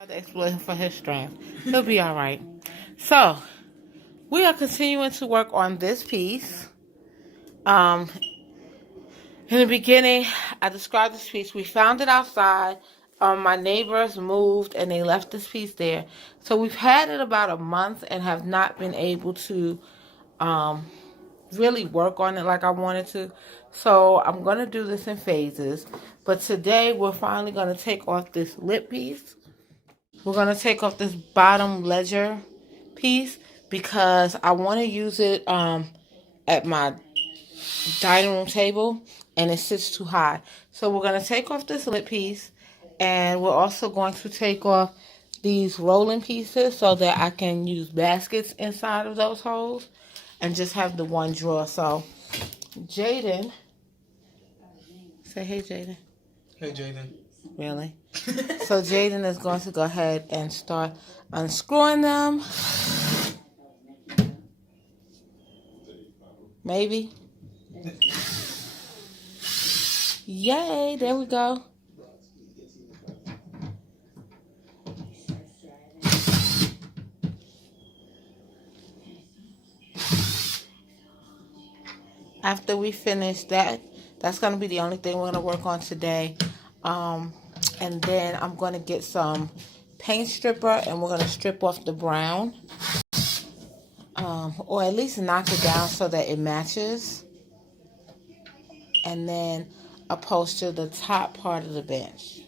The explosion for his strength. He'll be all right. So we are continuing to work on this piece. In the beginning, I described this piece. We found it outside. My neighbors moved and they left this piece there. So we've had it about a month and have not been able to really work on it like I wanted to. So I'm going to do this in phases. But today we're finally going to take off this lip piece. We're going to take off this bottom ledger piece because I want to use it at my dining room table and it sits too high. So we're going to take off this lip piece and we're also going to take off these rolling pieces so that I can use baskets inside of those holes and just have the one drawer. So Jaden, say hey Jaden. Hey Jaden. Really? So Jaden is going to go ahead and start unscrewing them. Maybe. Yay, there we go. After we finish that, that's going to be the only thing we're going to work on today. And then I'm going to get some paint stripper and we're going to strip off the brown. Or at least knock it down so that it matches. And then upholster the top part of the bench.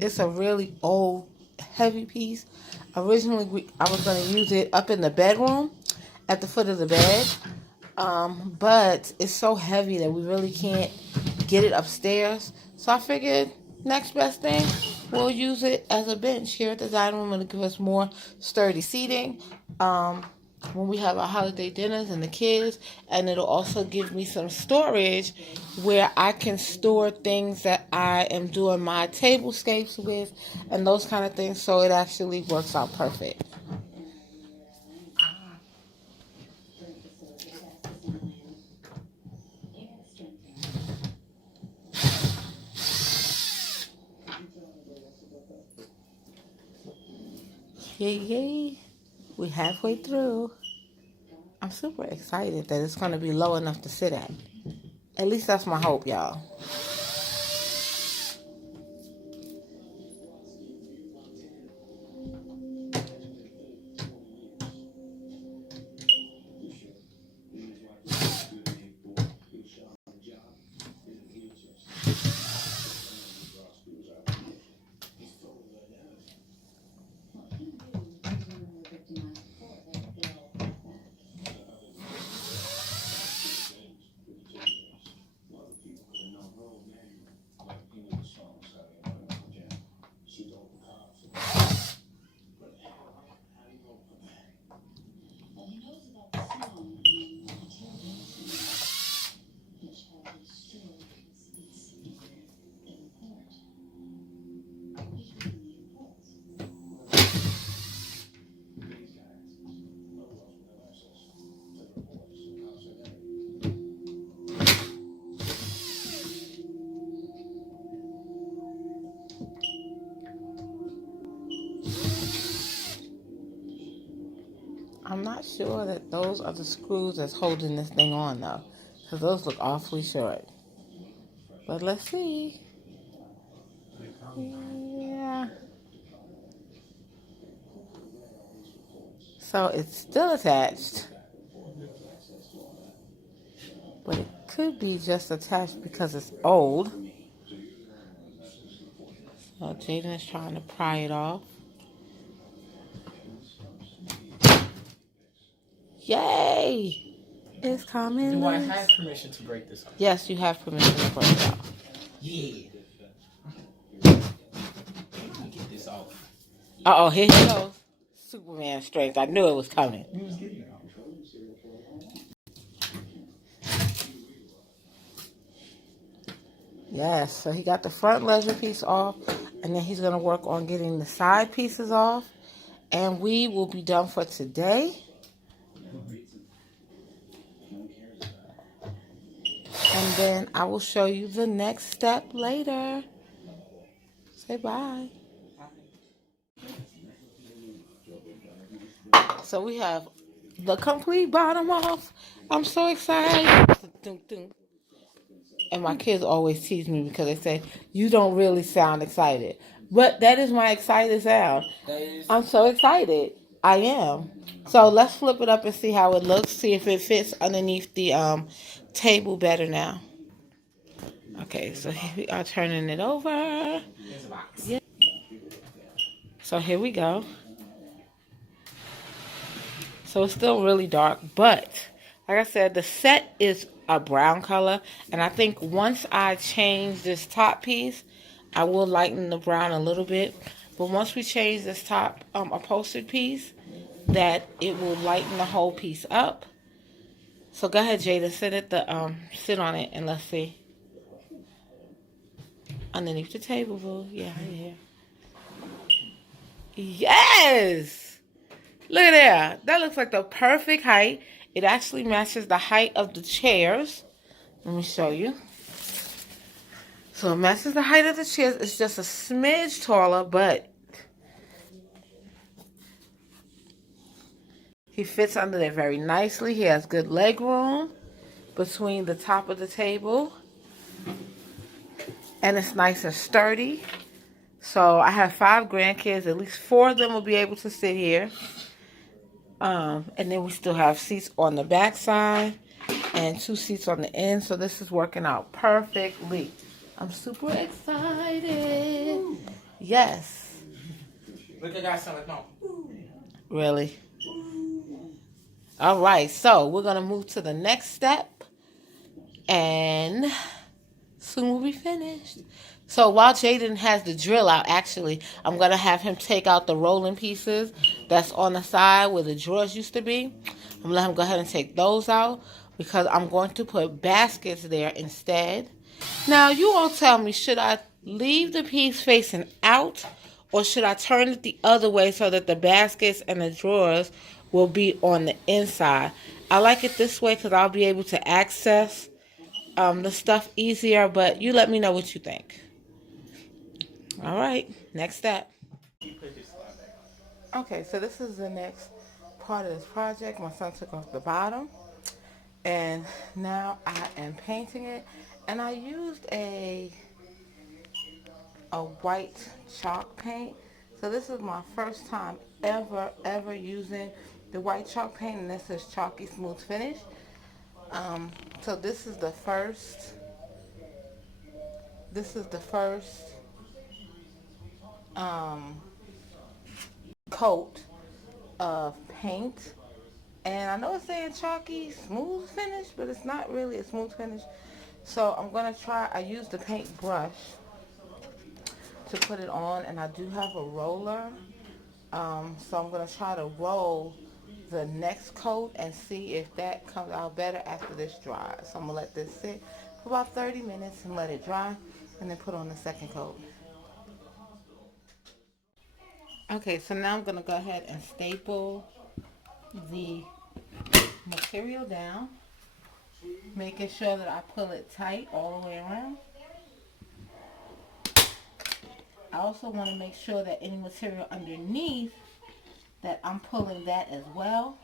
It's a really old, heavy piece. Originally, I was going to use it up in the bedroom, at the foot of the bed. But it's so heavy that we really can't get it upstairs. So I figured next best thing, we'll use it as a bench here at the dining room and it'll give us more sturdy seating. When we have our holiday dinners and the kids, and it'll also give me some storage where I can store things that I am doing my tablescapes with and those kind of things, so it actually works out perfect. Yay, we're halfway through. I'm super excited that it's going to be low enough to sit at. At least that's my hope, y'all. I'm not sure that those are the screws that's holding this thing on, though, because those look awfully short. But let's see. Yeah. So it's still attached. But it could be just attached because it's old. So Jaden is trying to pry it off. Yay! It's coming. Do I have permission to break this off? Yes, you have permission to break it off. Yeah. Let me get this off. Uh-oh, here he goes. Superman strength. I knew it was coming. Yes, so he got the front leisure piece off, and then he's going to work on getting the side pieces off, and we will be done for today. And then I will show you the next step later. Say bye. So we have the complete bottom off. I'm so excited. And my kids always tease me because they say, you don't really sound excited. But that is my excited sound. I'm so excited. I am. So let's flip it up and see how it looks. See if it fits underneath the table better now. Okay, so here we are turning it over. Yeah. So here we go. So it's still really dark, but like I said, the set is a brown color, and I think once I change this top piece, I will lighten the brown a little bit. But once we change this top upholstered piece, that it will lighten the whole piece up. So go ahead, Jada, sit on it, and let's see. Underneath the table, boo. Yeah, yeah. Yes! Look at that. That looks like the perfect height. It actually matches the height of the chairs. Let me show you. So it matches the height of the chairs. It's just a smidge taller, but he fits under there very nicely. He has good leg room between the top of the table. And it's nice and sturdy. So I have 5 grandkids. At least 4 of them will be able to sit here. And then we still have seats on the back side and 2 seats on the end. So this is working out perfectly. I'm super excited. Yes. Look at guys sound like no. Really? All right. So we're going to move to the next step. And soon we'll be finished. So while Jaden has the drill out, actually, I'm going to have him take out the rolling pieces that's on the side where the drawers used to be. I'm going to let him go ahead and take those out because I'm going to put baskets there instead. Now, you all tell me, should I leave the piece facing out or should I turn it the other way so that the baskets and the drawers will be on the inside? I like it this way because I'll be able to access the stuff easier, but you let me know what you think. All right, next step. Okay, so this is the next part of this project. My son took off the bottom, and now I am painting it. And I used a white chalk paint. So this is my first time ever using the white chalk paint, and this is Chalky Smooth Finish. So this is the first. Coat of paint, and I know it's saying chalky smooth finish, but it's not really a smooth finish. So I'm gonna try. I used the paint brush to put it on, and I do have a roller, so I'm gonna try to roll the next coat and see if that comes out better after this dries. So I'm gonna let this sit for about 30 minutes and let it dry, and then put on the second coat. Okay, so now I'm going to go ahead and staple the material down, making sure that I pull it tight all the way around. I also want to make sure that any material underneath, that I'm pulling that as well.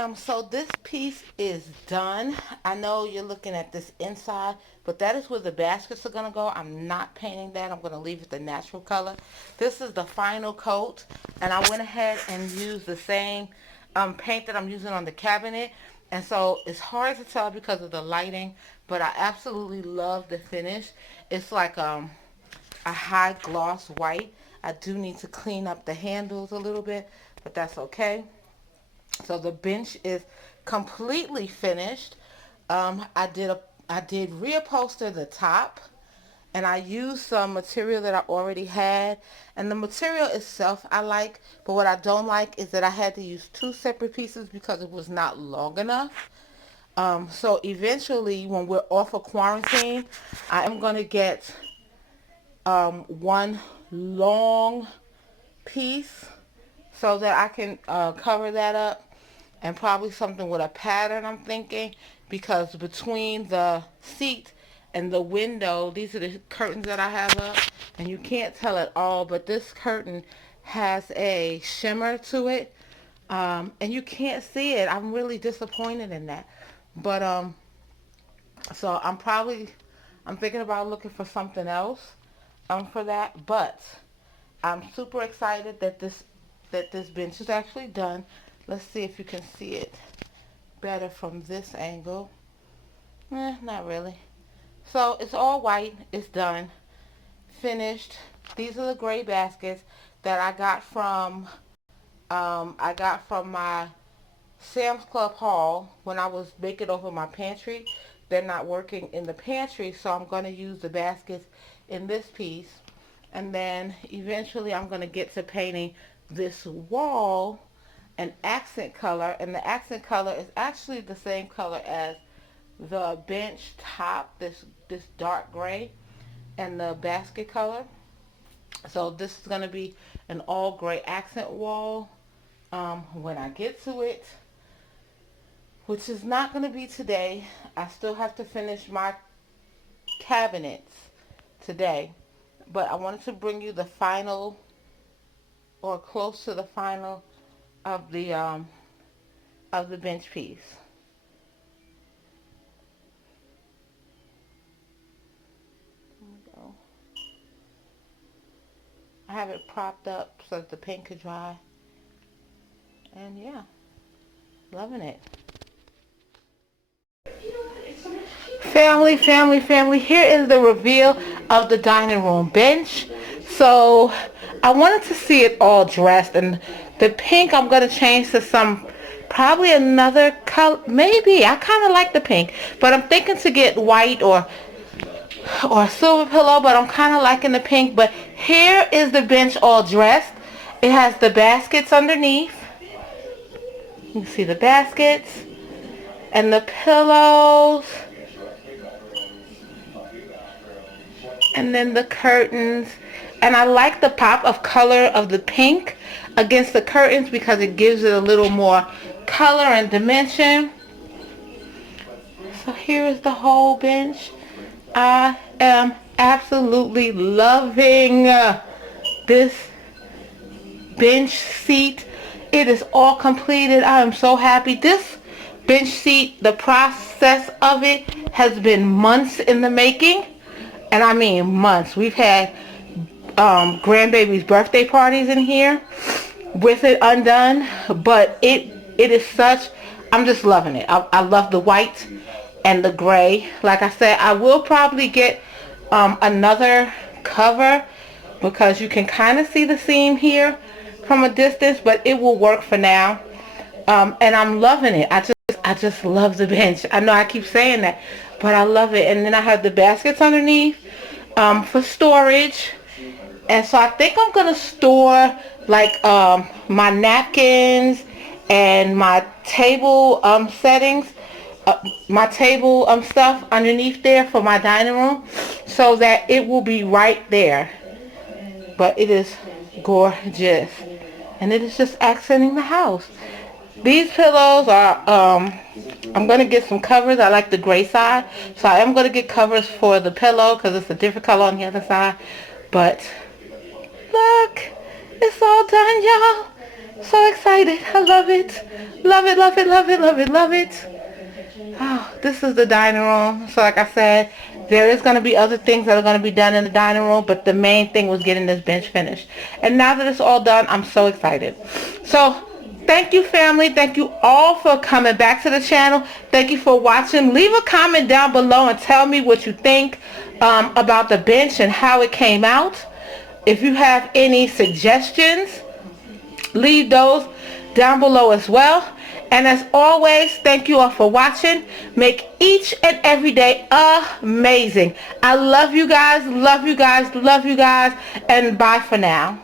Fam, so this piece is done. I know you're looking at this inside, but that is where the baskets are going to go. I'm not painting that. I'm going to leave it the natural color. This is the final coat, and I went ahead and used the same paint that I'm using on the cabinet. And so it's hard to tell because of the lighting, but I absolutely love the finish. It's like a high gloss white. I do need to clean up the handles a little bit, but that's okay. So the bench is completely finished. I did reupholster the top, and I used some material that I already had. And the material itself I like, but what I don't like is that I had to use two separate pieces because it was not long enough. So eventually, when we're off of quarantine, I am going to get one long piece so that I can cover that up, and probably something with a pattern, I'm thinking, because between the seat and the window, these are the curtains that I have up, and you can't tell at all, but this curtain has a shimmer to it, and you can't see it. I'm really disappointed in that. But so I'm thinking about looking for something else for that. But I'm super excited that this bench is actually done. Let's see if you can see it better from this angle. Not really. So it's all white. It's done. Finished. These are the gray baskets that I got from my Sam's Club haul when I was making over my pantry. They're not working in the pantry, so I'm going to use the baskets in this piece. And then eventually I'm going to get to painting this wall an accent color, and the accent color is actually the same color as the bench top, this dark gray, and the basket color. So this is going to be an all gray accent wall when I get to it, which is not going to be today. I still have to finish my cabinets today, but I wanted to bring you the final, or close to the final, of the bench piece. There we go. I have it propped up so that the paint could dry, and yeah, loving it. Family, here is the reveal of the dining room bench. So I wanted to see it all dressed, and the pink I'm going to change to probably another color. Maybe. I kind of like the pink, but I'm thinking to get white or silver pillow, but I'm kind of liking the pink. But here is the bench all dressed. It has the baskets underneath. You can see the baskets and the pillows, and then the curtains. And I like the pop of color of the pink against the curtains because it gives it a little more color and dimension. So here is the whole bench. I am absolutely loving this bench seat. It is all completed. I am so happy. This bench seat, the process of it has been months in the making. And I mean months. We've had grandbaby's birthday parties in here with it undone, but it is such, I'm just loving it. I love the white and the gray. Like I said, I will probably get another cover because you can kind of see the seam here from a distance, but it will work for now. And I'm loving it. I just love the bench. I know I keep saying that, but I love it. And then I have the baskets underneath for storage. And so I think I'm going to store like my napkins and my table settings, my table stuff underneath there for my dining room, so that it will be right there. But it is gorgeous, and it is just accenting the house. These pillows are, I'm going to get some covers. I like the gray side, so I am going to get covers for the pillow because it's a different color on the other side. But look, it's all done, y'all. So excited. I love it. Love it, love it, love it, love it, love it. Oh, this is the dining room. So like I said, there is going to be other things that are going to be done in the dining room, but the main thing was getting this bench finished. And now that it's all done, I'm so excited. So thank you, family. Thank you all for coming back to the channel. Thank you for watching. Leave a comment down below and tell me what you think about the bench and how it came out. If you have any suggestions, leave those down below as well. And as always, thank you all for watching. Make each and every day amazing. I love you guys, love you guys, love you guys, and bye for now.